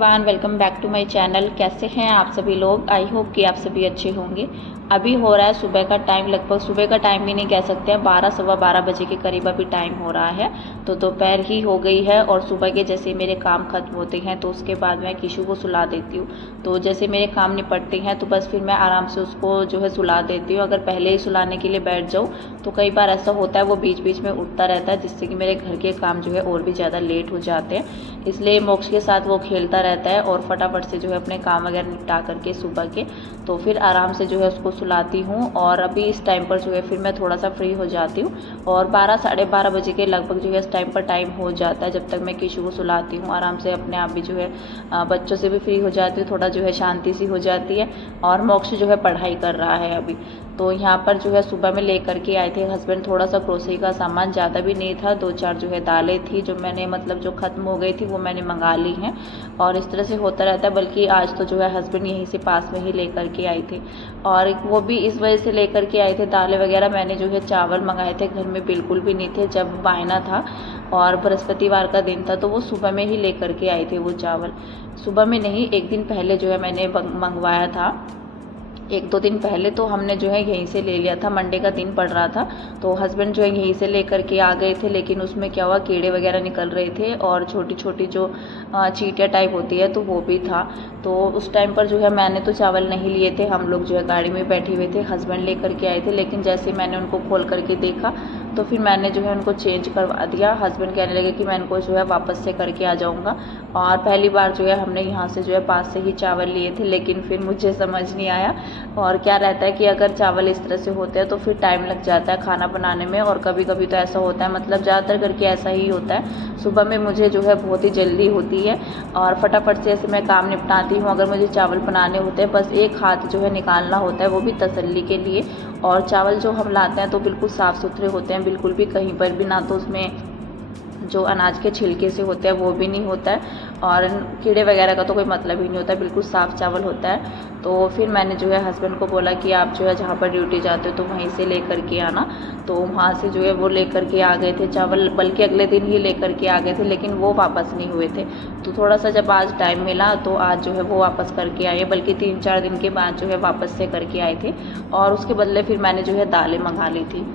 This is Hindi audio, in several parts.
Everyone, welcome back to my channel. कैसे हैं आप सभी लोग? आई होप कि आप सभी अच्छे होंगे। अभी हो रहा है सुबह का टाइम, लगभग सुबह का टाइम भी नहीं कह सकते हैं, 12 सवा 12 बजे के करीब अभी टाइम हो रहा है। तो दोपहर ही हो गई है और सुबह के जैसे मेरे काम खत्म होते हैं तो उसके बाद मैं किशु को सुला देती हूँ। तो जैसे मेरे काम निपटते हैं तो बस फिर मैं आराम से उसको जो है सुला देती हूँ। अगर पहले ही सुलाने के लिए बैठ जाऊँ तो कई बार ऐसा होता है वो बीच बीच में उठता रहता है, जिससे कि मेरे घर के काम जो है और भी ज़्यादा लेट हो जाते हैं। इसलिए मोक्ष के साथ वो खेलता रहता है और फटाफट से जो है अपने काम वगैरह निपटा करके सुबह के तो फिर आराम से जो है उसको सुलाती हूँ। और अभी इस टाइम पर जो है फिर मैं थोड़ा सा फ्री हो जाती हूँ और 12 साढ़े 12 बजे के लगभग जो है इस टाइम पर टाइम हो जाता है। जब तक मैं किशु को सुलाती हूँ आराम से अपने आप भी जो है बच्चों से भी फ्री हो जाती हूँ, थोड़ा जो है शांति सी हो जाती है। और मोक्ष जो है पढ़ाई कर रहा है अभी। तो यहाँ पर जो है सुबह में लेकर के आए थे हस्बैंड थोड़ा सा ग्रोसरी का सामान, ज़्यादा भी नहीं था, 2-4 जो है दालें थी जो मैंने मतलब जो ख़त्म हो गई थी वो मैंने मंगा ली हैं। और इस तरह से होता रहता है, बल्कि आज तो जो है हस्बैंड यहीं से पास में ही लेकर के आए थे। और वो भी इस वजह से लेकर के आए थे दालें वगैरह। मैंने जो है चावल मंगाए थे, घर में बिल्कुल भी नहीं थे, जब बायना था और बृहस्पतिवार का दिन था तो वो सुबह में ही लेकर के आए थे वो चावल। सुबह में नहीं, एक दिन पहले जो है मैंने मंगवाया था, 1-2 दिन पहले तो हमने जो है यहीं से ले लिया था। मंडे का दिन पड़ रहा था तो हस्बैंड जो है यहीं से लेकर के आ गए थे, लेकिन उसमें क्या हुआ कीड़े वगैरह निकल रहे थे और छोटी छोटी जो चींटियाँ टाइप होती है तो वो भी था। तो उस टाइम पर जो है मैंने तो चावल नहीं लिए थे, हम लोग जो है गाड़ी में बैठे हुए थे, हस्बैंड लेकर के आए थे। लेकिन जैसे मैंने उनको खोल करके देखा तो फिर मैंने जो है उनको चेंज करवा दिया। हस्बैंड कहने लगे कि मैं इनको जो है वापस से करके आ जाऊँगा। और पहली बार जो है हमने यहाँ से जो है पास से ही चावल लिए थे, लेकिन फिर मुझे समझ नहीं आया। और क्या रहता है कि अगर चावल इस तरह से होते हैं तो फिर टाइम लग जाता है खाना बनाने में। और कभी कभी तो ऐसा होता है, मतलब ज़्यादातर करके ऐसा ही होता है, सुबह में मुझे जो है बहुत ही जल्दी होती है और फटाफट से ऐसे मैं काम निपटाती हूँ। अगर मुझे चावल बनाने होते हैं बस एक हाथ जो है निकालना होता है, वो भी तसल्ली के लिए। और चावल जो हम लाते हैं तो बिल्कुल साफ़ सुथरे होते हैं, बिल्कुल भी कहीं पर भी ना तो उसमें जो अनाज के छिलके से होते हैं वो भी नहीं होता है और कीड़े वगैरह का तो कोई मतलब ही नहीं होता है, बिल्कुल साफ़ चावल होता है। तो फिर मैंने जो है हस्बैंड को बोला कि आप जो है जहाँ पर ड्यूटी जाते हो तो वहीं से लेकर के आना। तो वहाँ से जो है वो लेकर के आ गए थे चावल, बल्कि अगले दिन ही लेकर के आ गए थे, लेकिन वो वापस नहीं हुए थे। तो थोड़ा सा जब आज टाइम मिला तो आज जो है वो वापस करके आए, बल्कि 3-4 दिन के बाद जो है वापस से करके आए थे। और उसके बदले फिर मैंने जो है दालें मंगा ली थी।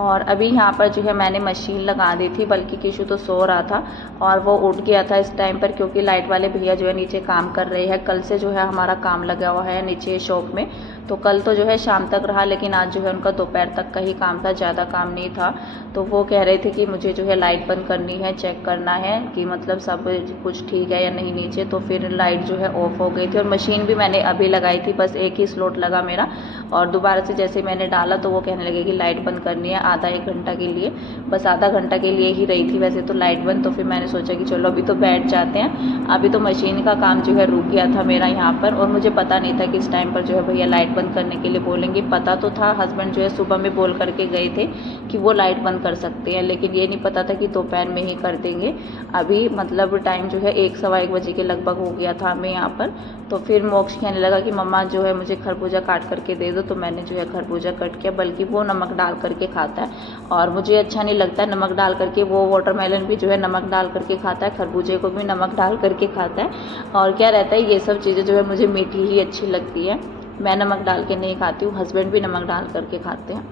और अभी यहाँ पर जो है मैंने मशीन लगा दी थी, बल्कि किशु तो सो रहा था और वो उठ गया था इस टाइम पर, क्योंकि लाइट वाले भैया जो है नीचे काम कर रहे हैं। कल से जो है हमारा काम लगा हुआ है नीचे शॉप में। तो कल तो जो है शाम तक रहा, लेकिन आज जो है उनका दोपहर तक का ही काम था, ज़्यादा काम नहीं था। तो वो कह रहे थे कि मुझे जो है लाइट बंद करनी है, चेक करना है कि मतलब सब कुछ ठीक है या नहीं नीचे। तो फिर लाइट जो है ऑफ हो गई थी और मशीन भी मैंने अभी लगाई थी, बस एक ही स्लॉट लगा मेरा। और दोबारा से जैसे मैंने डाला तो वो कहने लगे कि लाइट बंद करनी है आधा 1 घंटा के लिए। बस आधा घंटा के लिए ही रही थी वैसे तो लाइट बंद। तो फिर मैंने सोचा कि चलो अभी तो बैठ जाते हैं। अभी तो मशीन का काम जो है रुक गया था मेरा यहाँ पर, और मुझे पता नहीं था कि इस टाइम पर जो है भैया लाइट बंद करने के लिए बोलेंगे। पता तो था, हस्बैंड जो है सुबह में बोल करके गए थे कि वो लाइट बंद कर सकते हैं, लेकिन ये नहीं पता था कि दोपहर में ही कर देंगे। अभी मतलब टाइम जो है 1 सवा 1 बजे के लगभग हो गया था हमें यहाँ पर। तो फिर मोक्ष कहने लगा कि मम्मा जो है मुझे खरबूजा काट करके दे दो। तो मैंने जो है खरबूजा कट किया, बल्कि वो नमक डाल करके खाता है और मुझे अच्छा नहीं लगता है नमक डाल करके। वो वाटरमेलन भी जो है नमक डाल करके खाता है, खरबूजे को भी नमक डाल करके खाता है। और क्या रहता है, ये सब चीज़ें जो है मुझे मीठी ही अच्छी लगती है, मैं नमक डाल के नहीं खाती हूँ, हस्बैंड भी नमक डाल करके खाते हैं।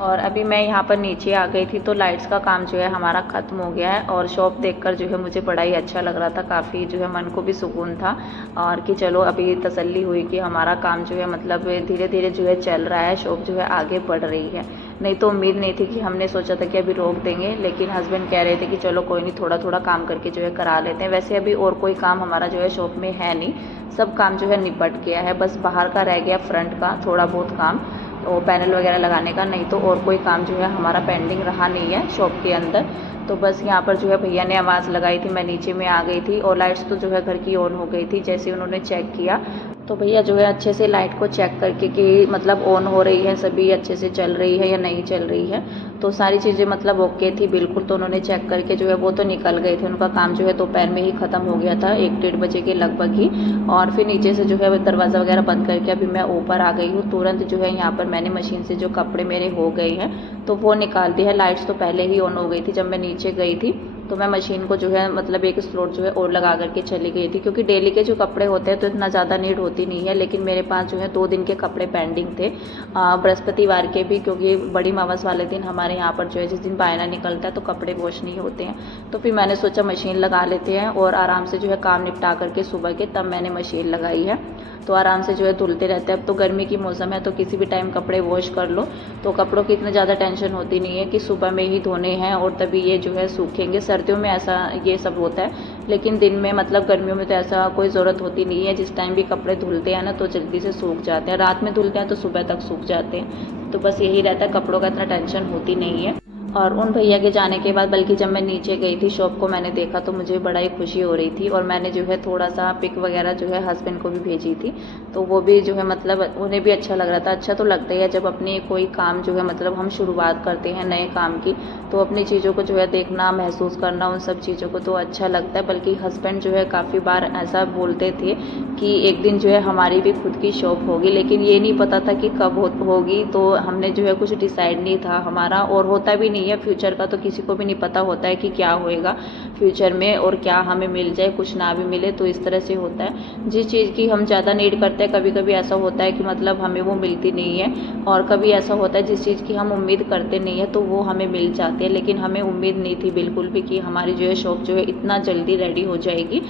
और अभी मैं यहाँ पर नीचे आ गई थी तो लाइट्स का काम जो है हमारा ख़त्म हो गया है और शॉप देखकर जो है मुझे बड़ा ही अच्छा लग रहा था, काफ़ी जो है मन को भी सुकून था। और कि चलो अभी तसल्ली हुई कि हमारा काम जो है मतलब धीरे धीरे जो है चल रहा है, शॉप जो है आगे बढ़ रही है। नहीं तो उम्मीद नहीं थी कि हमने सोचा था कि अभी रोक देंगे, लेकिन हस्बैंड कह रहे थे कि चलो कोई नहीं, थोड़ा थोड़ा काम करके जो है करा लेते हैं। वैसे अभी और कोई काम हमारा जो है शॉप में है नहीं, सब काम जो है निपट गया है, बस बाहर का रह गया, फ्रंट का थोड़ा बहुत काम, वो पैनल वगैरह लगाने का। नहीं तो और कोई काम जो है हमारा पेंडिंग रहा नहीं है शॉप के अंदर। तो बस यहाँ पर जो है भैया ने आवाज़ लगाई थी, मैं नीचे में आ गई थी और लाइट्स तो जो है घर की ऑन हो गई थी। जैसे उन्होंने चेक किया तो भैया जो है अच्छे से लाइट को चेक करके कि मतलब ऑन हो रही है, सभी अच्छे से चल रही है या नहीं चल रही है, तो सारी चीज़ें मतलब ओके थी बिल्कुल। तो उन्होंने चेक करके जो है वो तो निकल गए थे, उनका काम जो है दोपहर में ही ख़त्म हो गया था 1-1:30 बजे के लगभग ही। और फिर नीचे से जो है दरवाज़ा वगैरह बंद करके अभी मैं ऊपर आ गई हूँ। तुरंत जो है यहाँ पर मैंने मशीन से जो कपड़े मेरे हो गए हैं तो वो निकाल दिए हैं। लाइट्स तो पहले ही ऑन हो गई थी जब मैं नीचे गई थी, तो मैं मशीन को जो है मतलब एक स्लॉट जो है और लगा करके चली गई थी, क्योंकि डेली के जो कपड़े होते हैं तो इतना ज़्यादा नीड होती नहीं है। लेकिन मेरे पास जो है 2 दिन के कपड़े पेंडिंग थे, बृहस्पतिवार के भी, क्योंकि बड़ी अमावस वाले दिन हमारे यहाँ पर जो है जिस दिन बायना निकलता है तो कपड़े वॉश नहीं होते हैं। तो फिर मैंने सोचा मशीन लगा लेते हैं और आराम से जो है काम निपटा करके सुबह के तब मैंने मशीन लगाई है। तो आराम से जो है धुलते रहते हैं। अब तो गर्मी की मौसम है तो किसी भी टाइम कपड़े वॉश कर लो तो कपड़ों की इतनी ज़्यादा टेंशन होती नहीं है कि सुबह में ही धोने हैं और तभी ये जो है सूखेंगे। सर्दियों में ऐसा ये सब होता है, लेकिन दिन में मतलब गर्मियों में तो ऐसा कोई ज़रूरत होती नहीं है। जिस टाइम भी कपड़े धुलते हैं ना तो जल्दी से सूख जाते हैं, रात में धुलते हैं तो सुबह तक सूख जाते हैं। तो बस यही रहता है, कपड़ों का इतना टेंशन होती नहीं है। और उन भैया के जाने के बाद बल्कि जब मैं नीचे गई थी शॉप को मैंने देखा तो मुझे बड़ा ही खुशी हो रही थी। और मैंने जो है थोड़ा सा पिक वगैरह जो है हस्बैंड को भी भेजी थी, तो वो भी जो है मतलब उन्हें भी अच्छा लग रहा था। अच्छा तो लगता ही है जब अपनी कोई काम जो है मतलब हम शुरुआत करते हैं नए काम की, तो अपनी चीज़ों को जो है देखना, महसूस करना, उन सब चीज़ों को तो अच्छा लगता है। बल्कि हस्बैंड जो है काफ़ी बार ऐसा बोलते थे कि एक दिन जो है हमारी भी खुद की शॉप होगी, लेकिन ये नहीं पता था कि कब होगी। तो हमने जो है कुछ डिसाइड नहीं था हमारा, और होता भी नहीं है। फ्यूचर का तो किसी को भी नहीं पता होता है कि क्या होएगा फ्यूचर में और क्या हमें मिल जाए, कुछ ना भी मिले। तो इस तरह से होता है, जिस चीज़ की हम ज़्यादा नीड करते हैं कभी कभी ऐसा होता है कि मतलब हमें वो मिलती नहीं है, और कभी ऐसा होता है जिस चीज़ की हम उम्मीद करते नहीं है तो वो हमें मिल जाती है। लेकिन हमें उम्मीद नहीं थी बिल्कुल भी कि हमारी जो है शॉप जो है इतना जल्दी रेडी हो जाएगी।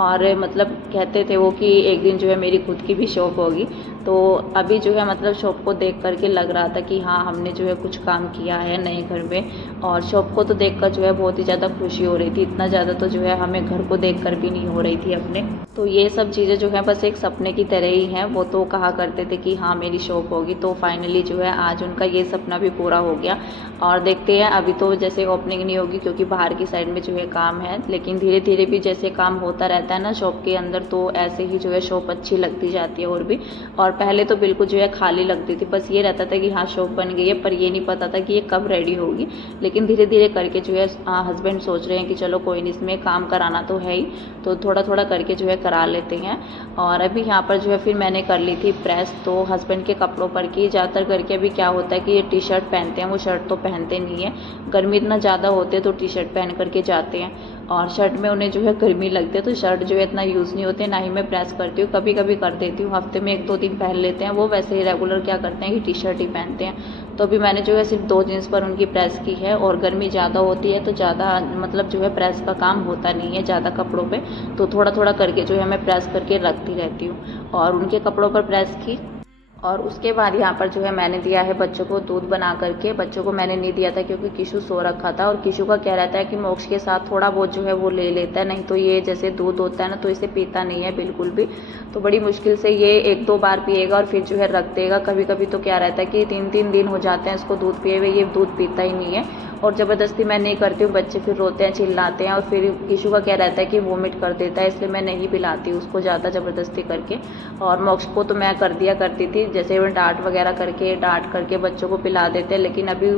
और मतलब कहते थे वो कि एक दिन जो है मेरी खुद की भी शॉप होगी। तो अभी जो है मतलब शॉप को देख करके लग रहा था कि हाँ हमने जो है कुछ काम किया है नए घर में। और शॉप को तो देखकर जो है बहुत ही ज़्यादा खुशी हो रही थी, इतना ज़्यादा तो जो है हमें घर को देखकर भी नहीं हो रही थी अपने। तो ये सब चीज़ें जो है बस एक सपने की तरह ही हैं। वो तो कहा करते थे कि हाँ मेरी शॉप होगी, तो फाइनली जो है आज उनका ये सपना भी पूरा हो गया। और देखते हैं, अभी तो जैसे ओपनिंग नहीं होगी क्योंकि बाहर की साइड में जो है काम है, लेकिन धीरे धीरे भी जैसे काम होता रहता है ना शॉप के अंदर, तो ऐसे ही जो है शॉप अच्छी लगती जाती है और भी। और पहले तो बिल्कुल जो है खाली लगती थी, बस ये रहता था कि हाँ शॉप बन गई है, पर ये नहीं पता था कि ये कब रेडी होगी। लेकिन धीरे धीरे करके जो है हस्बैंड सोच रहे हैं कि चलो कोई नहीं, इसमें काम कराना तो है ही, तो थोड़ा थोड़ा करके जो है करा लेते हैं। और अभी यहाँ पर जो है फिर मैंने कर ली थी प्रेस, तो हस्बैंड के कपड़ों पर की ज़्यादातर करके। अभी क्या होता है कि ये टी शर्ट पहनते हैं, वो शर्ट तो पहनते नहीं है, गर्मी इतना ज़्यादा होती है तो टी शर्ट पहन करके जाते हैं। और शर्ट में उन्हें जो है गर्मी लगती है तो शर्ट जो है इतना यूज़ नहीं होते, ना ही मैं प्रेस करती हूँ। कभी कभी कर देती हूँ, हफ्ते में 1-2 दिन पहन लेते हैं वो। वैसे ही रेगुलर क्या करते हैं कि टी शर्ट ही पहनते हैं। तो अभी मैंने जो है सिर्फ 2 जीन्स पर उनकी प्रेस की है। और गर्मी ज़्यादा होती है तो ज़्यादा मतलब जो है प्रेस का काम होता नहीं है ज़्यादा कपड़ों पे, तो थोड़ा थोड़ा करके जो है मैं प्रेस करके रखती रहती हूँ। और उनके कपड़ों पर प्रेस की। और उसके बाद यहाँ पर जो है मैंने दिया है बच्चों को दूध बना करके। बच्चों को मैंने नहीं दिया था क्योंकि किशु सो रखा था, और किशु का क्या रहता है कि मोक्ष के साथ थोड़ा बहुत जो है वो ले लेता है, नहीं तो ये जैसे दूध होता है ना तो इसे पीता नहीं है बिल्कुल भी। तो बड़ी मुश्किल से ये 1-2 बार पिएगा और फिर जो है रख देगा। कभी कभी तो क्या रहता है कि 3-3 दिन हो जाते हैं इसको दूध पिए हुए, ये दूध पीता ही नहीं है। और ज़बरदस्ती मैं नहीं करती हूँ, बच्चे फिर रोते हैं, चिल्लाते हैं, और फिर किशु का क्या रहता है कि वोमिट कर देता है, इसलिए मैं नहीं पिलाती उसको ज़्यादा ज़बरदस्ती करके। और मोक्ष को तो मैं कर दिया करती थी, जैसे वो डांट करके बच्चों को पिला देते हैं। लेकिन अभी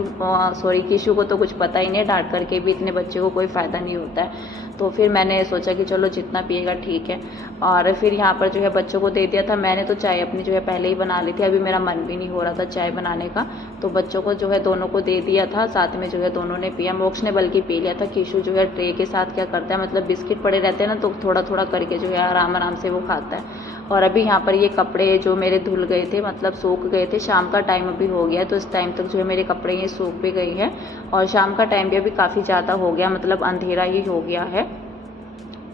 सॉरी किशु को तो कुछ पता ही नहीं, डांट करके भी इतने बच्चे को कोई फ़ायदा नहीं होता है। तो फिर मैंने सोचा कि चलो जितना पिएगा ठीक है। और फिर यहाँ पर जो है बच्चों को दे दिया था। मैंने तो चाय अपनी जो है पहले ही बना ली थी, अभी मेरा मन भी नहीं हो रहा था चाय बनाने का, तो बच्चों को जो है दोनों को दे दिया था, साथ में जो है दोनों ने पिया। मोक्ष ने बल्कि पी लिया था। किशु जो है ट्रे के साथ क्या करता है, मतलब बिस्किट पड़े रहते हैं ना तो थोड़ा थोड़ा करके जो है आराम आराम से वो खाता है। और अभी यहाँ पर ये कपड़े जो मेरे धुल गए थे, मतलब सूख गए थे, शाम का टाइम अभी हो गया तो इस टाइम तक जो है मेरे कपड़े ये सूख भी गई है। और शाम का टाइम भी अभी काफ़ी ज़्यादा हो गया, मतलब अंधेरा ही हो गया है।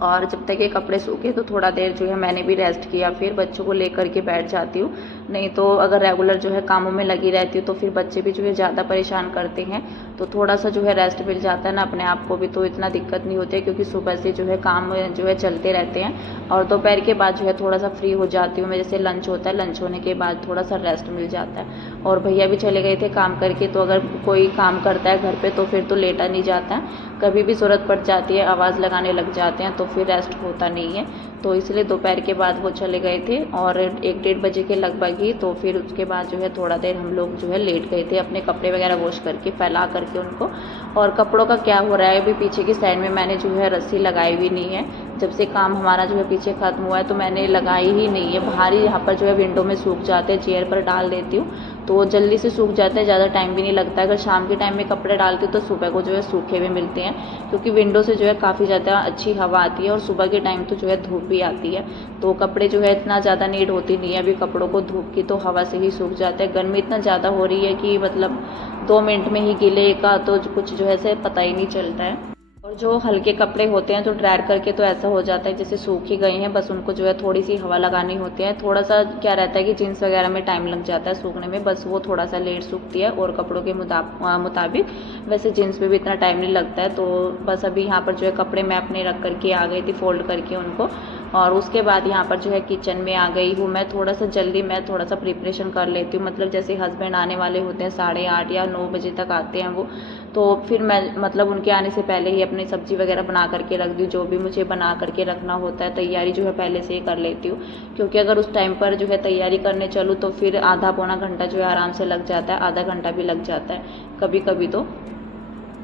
और जब तक ये कपड़े सूखे तो थोड़ा देर जो है मैंने भी रेस्ट किया, फिर बच्चों को लेकर के बैठ जाती हूँ। नहीं तो अगर रेगुलर जो है कामों में लगी रहती हूँ तो फिर बच्चे भी जो है ज़्यादा परेशान करते हैं, तो थोड़ा सा जो है रेस्ट मिल जाता है ना अपने आप को भी, तो इतना दिक्कत नहीं होती है क्योंकि सुबह से जो है काम जो है चलते रहते हैं। और दोपहर के बाद जो है थोड़ा सा फ्री हो जाती हूँ मैं, जैसे लंच होता है, लंच होने के बाद थोड़ा सा रेस्ट मिल जाता है। और भैया भी चले गए थे काम करके, तो अगर कोई काम करता है घर पे तो फिर तो लेटा नहीं जाता है, कभी भी ज़रूरत पड़ जाती है, आवाज़ लगाने लग जाते हैं तो फिर रेस्ट होता नहीं है। तो इसलिए दोपहर के बाद वो चले गए थे और 1-1:30 बजे के लगभग ही। तो फिर उसके बाद जो है थोड़ा देर हम लोग जो है लेट गए थे, अपने कपड़े वगैरह वॉश करके फैला करके उनको। और कपड़ों का क्या हो रहा है, अभी पीछे की साइड में मैंने जो है रस्सी लगाई हुई नहीं है। जब से काम हमारा जो है पीछे ख़त्म हुआ है तो मैंने लगाई ही नहीं है, बाहर ही यहाँ पर जो है विंडो में सूख जाते हैं, चेयर पर डाल देती हूँ तो जल्दी से सूख जाता है, ज़्यादा टाइम भी नहीं लगता है। अगर शाम के टाइम में कपड़े डालती हूँ तो सुबह को जो है सूखे हुए मिलते हैं, क्योंकि विंडो से जो है काफ़ी ज़्यादा अच्छी हवा आती है और सुबह के टाइम तो जो है धूप भी आती है, तो कपड़े जो है इतना ज़्यादा नीड होती नहीं है अभी कपड़ों को धूप की, तो हवा से ही सूख जाते हैं। गर्मी इतना ज़्यादा हो रही है कि मतलब 2 मिनट में ही गीले का तो कुछ जो है से पता ही नहीं चलता है। और जो हल्के कपड़े होते हैं तो ड्रायर करके तो ऐसा हो जाता है जैसे सूख ही गए हैं, बस उनको जो है थोड़ी सी हवा लगानी होती है। थोड़ा सा क्या रहता है कि जीन्स वगैरह में टाइम लग जाता है सूखने में, बस वो थोड़ा सा लेट सूखती है और कपड़ों के मुताबिक वैसे जीन्स में भी इतना टाइम नहीं लगता है। तो बस अभी यहाँ पर जो है कपड़े मैं अपने रख करके आ गई थी फोल्ड करके उनको, और उसके बाद यहाँ पर जो है किचन में आ गई हूँ। मैं थोड़ा सा प्रिपरेशन कर लेती हूँ, मतलब जैसे हस्बैंड आने वाले होते हैं 8:30 या 9 बजे तक आते हैं वो, तो फिर मैं मतलब उनके आने से पहले ही अपनी सब्जी वगैरह बना करके रख दी, जो भी मुझे बना करके रखना होता है तैयारी जो है पहले से ही कर लेती हूँ। क्योंकि अगर उस टाइम पर जो है तैयारी करने चलूँ तो फिर आधा पौना घंटा जो है आराम से लग जाता है, आधा घंटा भी लग जाता है कभी कभी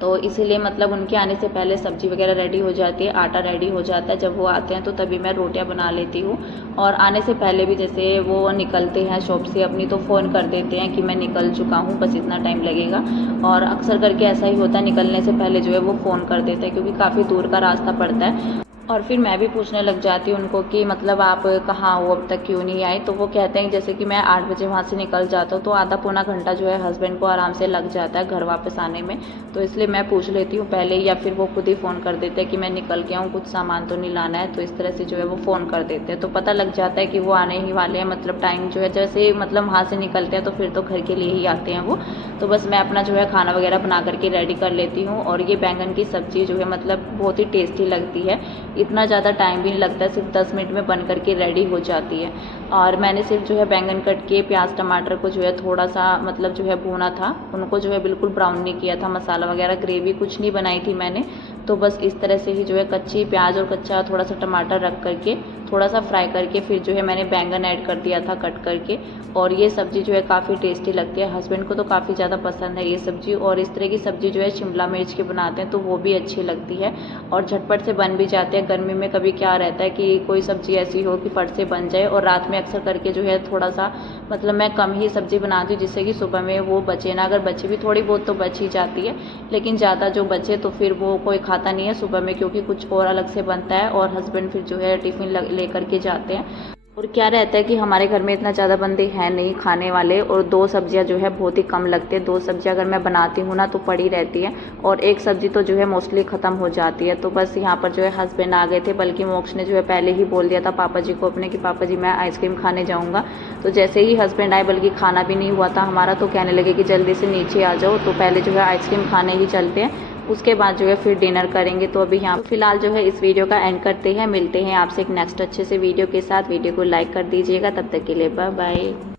तो इसीलिए मतलब उनके आने से पहले सब्जी वगैरह रेडी हो जाती है, आटा रेडी हो जाता है। जब वो आते हैं तो तभी मैं रोटियां बना लेती हूँ, और आने से पहले भी जैसे वो निकलते हैं शॉप से अपनी तो फ़ोन कर देते हैं कि मैं निकल चुका हूँ, बस इतना टाइम लगेगा। और अक्सर करके ऐसा ही होता है, निकलने से पहले जो है वो फ़ोन कर देते हैं, क्योंकि काफ़ी दूर का रास्ता पड़ता है। और फिर मैं भी पूछने लग जाती हूँ उनको कि मतलब आप कहाँ हो, अब तक क्यों नहीं आए। तो वो कहते हैं जैसे कि मैं 8 बजे वहाँ से निकल जाता हूँ तो आधा पौना घंटा जो है हस्बैंड को आराम से लग जाता है घर वापस आने में, तो इसलिए मैं पूछ लेती हूँ पहले, या फिर वो खुद ही फ़ोन कर देते हैं कि मैं निकल गया हूँ, कुछ सामान तो नहीं लाना है। तो इस तरह से जो है वो फ़ोन कर देते हैं, तो पता लग जाता है कि वो आने ही वाले हैं। मतलब टाइम जो है जैसे मतलब वहाँ से निकलते हैं तो फिर तो घर के लिए ही आते हैं वो। तो बस मैं अपना जो है खाना वगैरह बना करके रेडी कर लेती हूँ। और ये बैंगन की सब्ज़ी जो है मतलब बहुत ही टेस्टी लगती है, इतना ज़्यादा टाइम भी नहीं लगता है, सिर्फ 10 मिनट में बन करके रेडी हो जाती है। और मैंने सिर्फ जो है बैंगन कट के प्याज टमाटर को जो है थोड़ा सा मतलब जो है भूना था, उनको जो है बिल्कुल ब्राउन नहीं किया था, मसाला वगैरह ग्रेवी कुछ नहीं बनाई थी मैंने। तो बस इस तरह से ही जो है कच्ची प्याज और कच्चा थोड़ा सा टमाटर रख करके थोड़ा सा फ्राई करके फिर जो है मैंने बैंगन ऐड कर दिया था कट करके। और ये सब्ज़ी जो है काफ़ी टेस्टी लगती है, हस्बैंड को तो काफ़ी ज़्यादा पसंद है ये सब्ज़ी। और इस तरह की सब्ज़ी जो है शिमला मिर्च के बनाते हैं तो वो भी अच्छी लगती है और झटपट से बन भी जाते हैं। गर्मी में कभी क्या रहता है कि कोई सब्ज़ी ऐसी हो कि फट से बन जाए, और रात में अक्सर करके जो है थोड़ा सा मतलब मैं कम ही सब्ज़ी बनाती हूँ जिससे कि सुबह में वो बचे ना, अगर बचे भी थोड़ी बहुत तो बच ही जाती है, लेकिन ज़्यादा जो बचे तो फिर वो कोई खाता नहीं है सुबह में, क्योंकि कुछ और अलग से बनता है और हस्बैंड फिर जो है टिफ़िन ले करके जाते हैं। और क्या रहता है कि हमारे घर में इतना ज़्यादा बंदे हैं नहीं खाने वाले, और 2 सब्जियां जो है बहुत ही कम लगती है। 2 सब्जियां अगर मैं बनाती हूँ ना तो पड़ी रहती है, और एक सब्जी तो जो है मोस्टली ख़त्म हो जाती है। तो बस यहाँ पर जो है हस्बैंड आ गए थे, बल्कि मोक्ष ने जो है पहले ही बोल दिया था पापा जी को अपने कि पापा जी मैं आइसक्रीम खाने जाऊँगा। तो जैसे ही हस्बैंड आए, बल्कि खाना भी नहीं हुआ था हमारा, तो कहने लगे कि जल्दी से नीचे आ जाओ, तो पहले जो है आइसक्रीम खाने ही चलते हैं, उसके बाद जो है फिर डिनर करेंगे। तो अभी यहाँ फिलहाल जो है इस वीडियो का एंड करते हैं, मिलते हैं आपसे एक नेक्स्ट अच्छे से वीडियो के साथ। वीडियो को लाइक कर दीजिएगा, तब तक के लिए बाय बाय।